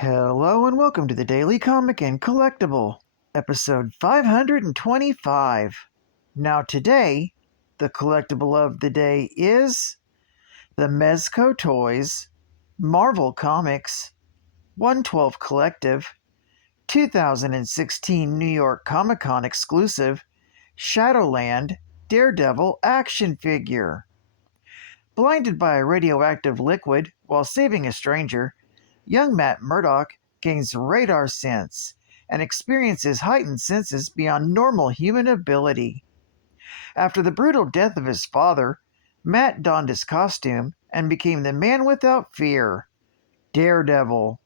Hello and welcome to the Daily Comic and Collectible, episode 525. Now today, the collectible of the day is the Mezco Toys, Marvel Comics, 112 Collective, 2016 New York Comic Con exclusive, Shadowland Daredevil action figure. Blinded by a radioactive liquid while saving a stranger, young Matt Murdock gains radar sense and experiences heightened senses beyond normal human ability. After the brutal death of his father, Matt donned his costume and became the man without fear, Daredevil.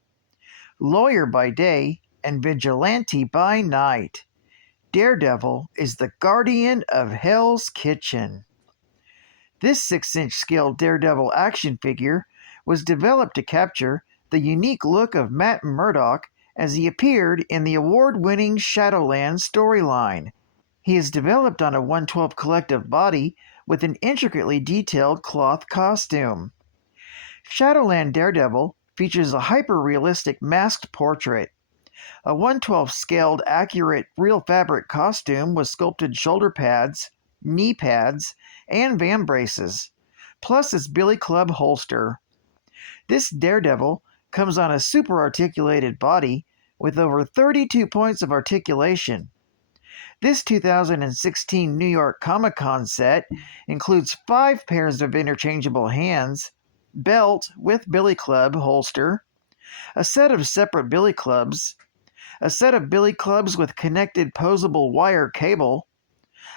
Lawyer by day and vigilante by night, Daredevil is the guardian of Hell's Kitchen. This 6-inch scale Daredevil action figure was developed to capture the unique look of Matt Murdock as he appeared in the award-winning Shadowlands storyline. He is developed on a 112 collective body with an intricately detailed cloth costume. Shadowland Daredevil features a hyper-realistic masked portrait. A 112 scaled accurate real fabric costume with sculpted shoulder pads, knee pads, and van braces, plus its billy club holster. This Daredevil comes on a super articulated body with over 32 points of articulation. This 2016 New York Comic Con set includes 5 pairs of interchangeable hands, belt with billy club holster, a set of separate billy clubs, a set of billy clubs with connected posable wire cable,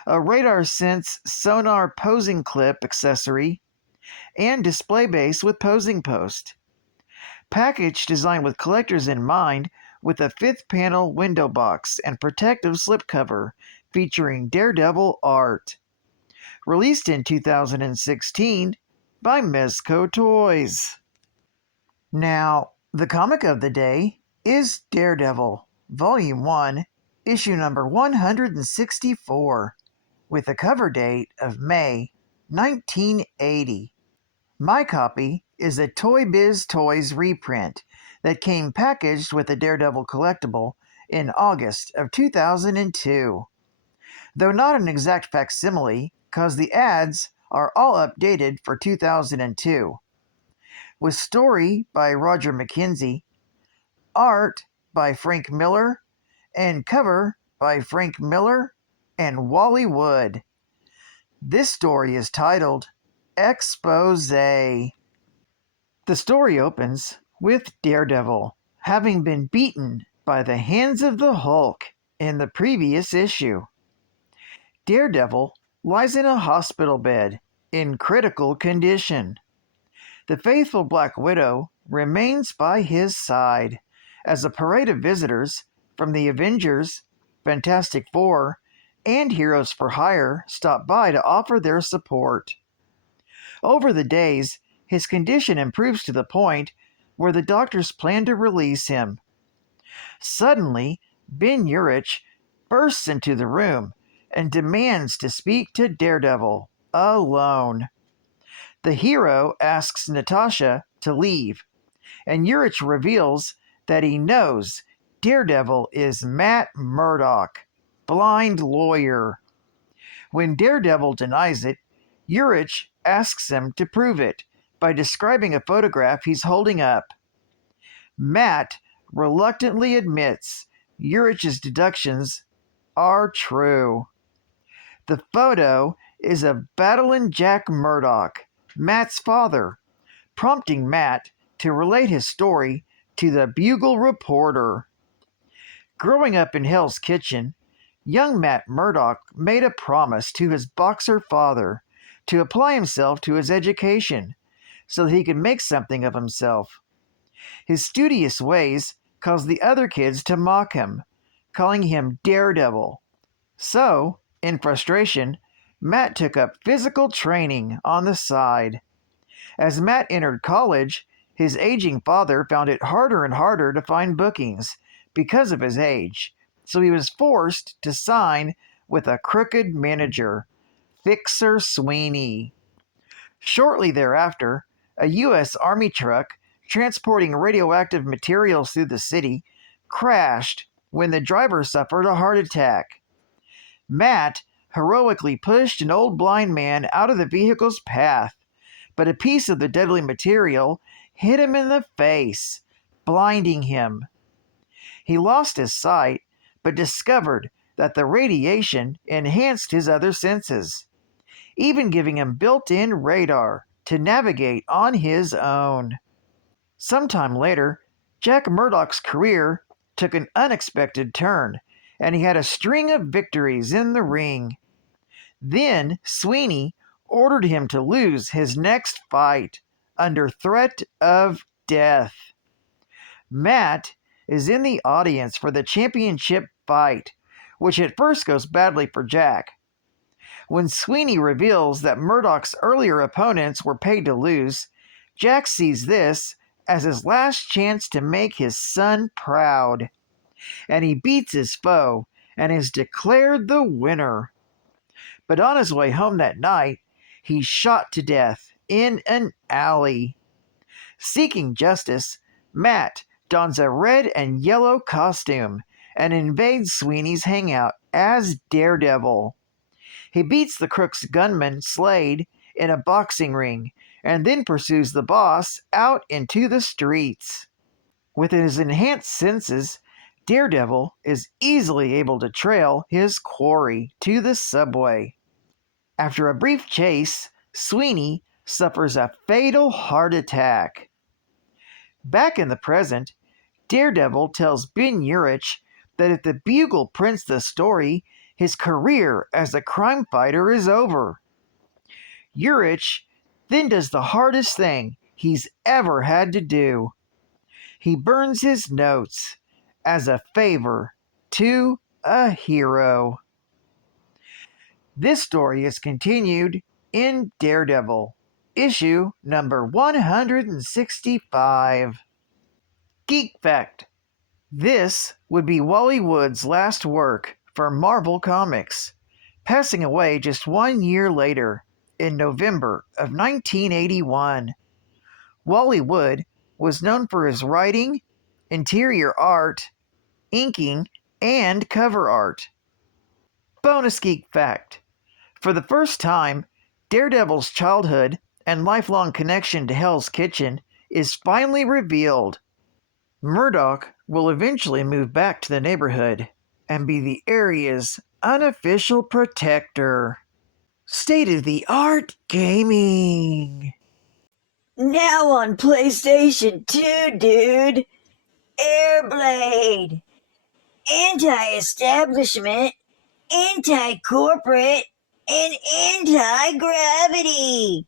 a radar sense sonar posing clip accessory, and display base with posing post. Package designed with collectors in mind with a 5th panel window box and protective slipcover featuring Daredevil art. Released in 2016 by Mezco Toys. Now, the comic of the day is Daredevil, Volume 1, issue number 164, with a cover date of May 1980. My copy is a Toy Biz Toys reprint that came packaged with a Daredevil collectible in August of 2002. Though not an exact facsimile, cause the ads are all updated for 2002. With story by Roger McKenzie, art by Frank Miller, and cover by Frank Miller and Wally Wood. This story is titled Expose. The story opens with Daredevil having been beaten by the hands of the Hulk in the previous issue. Daredevil lies in a hospital bed in critical condition. The faithful Black Widow remains by his side as a parade of visitors from the Avengers, Fantastic Four, and Heroes for Hire stop by to offer their support. Over the days, his condition improves to the point where the doctors plan to release him. Suddenly, Ben Urich bursts into the room and demands to speak to Daredevil alone. The hero asks Natasha to leave, and Urich reveals that he knows Daredevil is Matt Murdock, blind lawyer. When Daredevil denies it, Urich asks him to prove it by describing a photograph he's holding up. Matt reluctantly admits Urich's deductions are true. The photo is of Battling Jack Murdock, Matt's father, prompting Matt to relate his story to the Bugle Reporter. Growing up in Hell's Kitchen, young Matt Murdock made a promise to his boxer father to apply himself to his education so that he could make something of himself. His studious ways caused the other kids to mock him, calling him Daredevil. So, in frustration, Matt took up physical training on the side. As Matt entered college, his aging father found it harder and harder to find bookings because of his age, so he was forced to sign with a crooked manager, Fixer Sweeney. Shortly thereafter, a U.S. Army truck transporting radioactive materials through the city, crashed when the driver suffered a heart attack. Matt heroically pushed an old blind man out of the vehicle's path, but a piece of the deadly material hit him in the face, blinding him. He lost his sight, but discovered that the radiation enhanced his other senses, even giving him built-in radar to navigate on his own. Sometime later, Jack Murdoch's career took an unexpected turn, and he had a string of victories in the ring. Then Sweeney ordered him to lose his next fight under threat of death. Matt is in the audience for the championship fight, which at first goes badly for Jack. When Sweeney reveals that Murdoch's earlier opponents were paid to lose, Jack sees this as his last chance to make his son proud, and he beats his foe and is declared the winner. But on his way home that night, he's shot to death in an alley. Seeking justice, Matt dons a red and yellow costume and invades Sweeney's hangout as Daredevil. He beats the crook's gunman, Slade, in a boxing ring and then pursues the boss out into the streets. With his enhanced senses, Daredevil is easily able to trail his quarry to the subway. After a brief chase, Sweeney suffers a fatal heart attack. Back in the present, Daredevil tells Ben Urich that if the Bugle prints the story, his career as a crime fighter is over. Urich then does the hardest thing he's ever had to do. He burns his notes as a favor to a hero. This story is continued in Daredevil, issue number 165. Geek Fact. This would be Wally Wood's last work for Marvel Comics, passing away just 1 year later, in November of 1981. Wally Wood was known for his writing, interior art, inking, and cover art. Bonus Geek Fact. For the first time, Daredevil's childhood and lifelong connection to Hell's Kitchen is finally revealed. Murdoch will eventually move back to the neighborhood and be the area's unofficial protector. State-of-the-art gaming. Now on PlayStation 2, dude. Airblade. Anti-establishment, anti-corporate, and anti-gravity.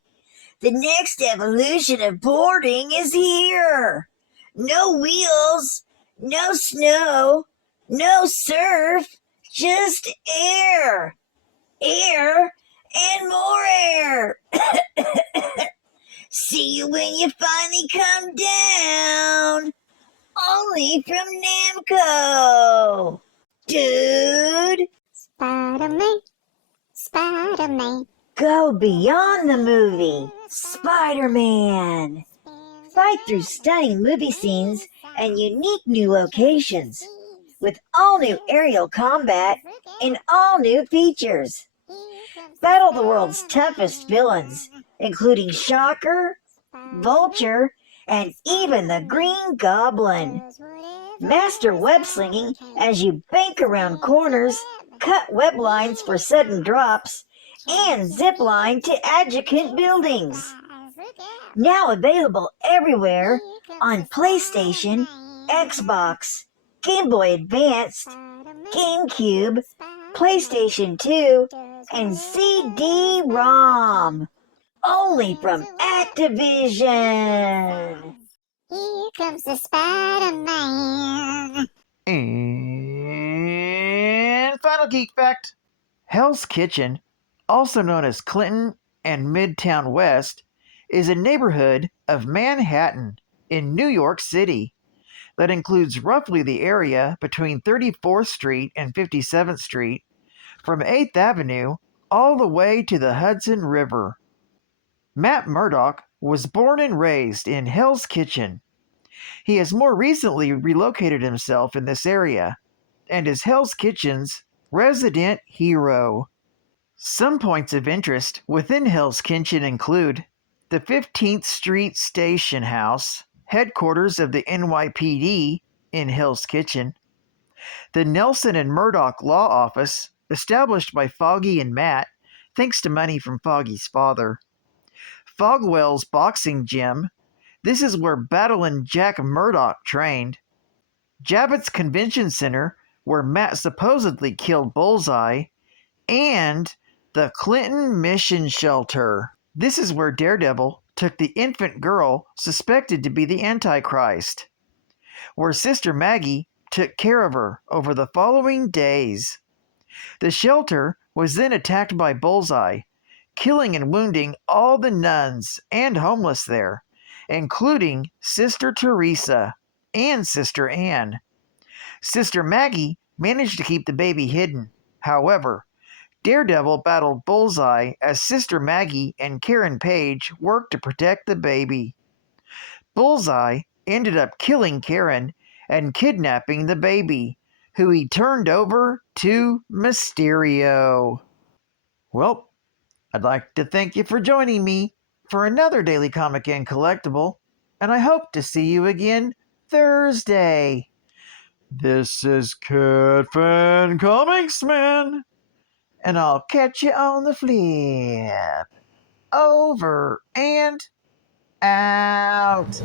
The next evolution of boarding is here. No wheels, no snow, no surf, just air. Air and more air. See you when you finally come down. Only from Namco. Dude. Spider-Man, Spider-Man. Go beyond the movie. Spider-Man. Fight through stunning movie scenes and unique new locations with all new aerial combat and all new features. Battle the world's toughest villains, including Shocker, Vulture, and even the Green Goblin. Master web slinging as you bank around corners, cut web lines for sudden drops, and zip line to adjacent buildings. Now available everywhere on PlayStation, Xbox, Game Boy Advance, GameCube, PlayStation 2, and CD-ROM. Only from Activision. Here comes the Spider-Man. And final Geek Fact. Hell's Kitchen, also known as Clinton and Midtown West, is a neighborhood of Manhattan in New York City that includes roughly the area between 34th Street and 57th Street, from 8th Avenue all the way to the Hudson River. Matt Murdoch was born and raised in Hell's Kitchen He has more recently relocated himself in this area and is Hell's Kitchen's resident hero. Some points of interest within Hell's Kitchen include the 15th Street Station House, headquarters of the NYPD in Hell's Kitchen, the Nelson and Murdoch Law Office, established by Foggy and Matt thanks to money from Foggy's father, Fogwell's Boxing Gym. This is where Battlin' Jack Murdoch trained. Javits Convention Center, where Matt supposedly killed Bullseye, and the Clinton Mission Shelter. This is where Daredevil took the infant girl suspected to be the Antichrist, where Sister Maggie took care of her over the following days. The shelter was then attacked by Bullseye, killing and wounding all the nuns and homeless there, including Sister Teresa and Sister Anne. Sister Maggie managed to keep the baby hidden. However, Daredevil battled Bullseye as Sister Maggie and Karen Page worked to protect the baby. Bullseye ended up killing Karen and kidnapping the baby, who he turned over to Mysterio. Well, I'd like to thank you for joining me for another Daily Comic and Collectible, and I hope to see you again Thursday. This is Cat Fan Comics Man, and I'll catch you on the flip. Over and out.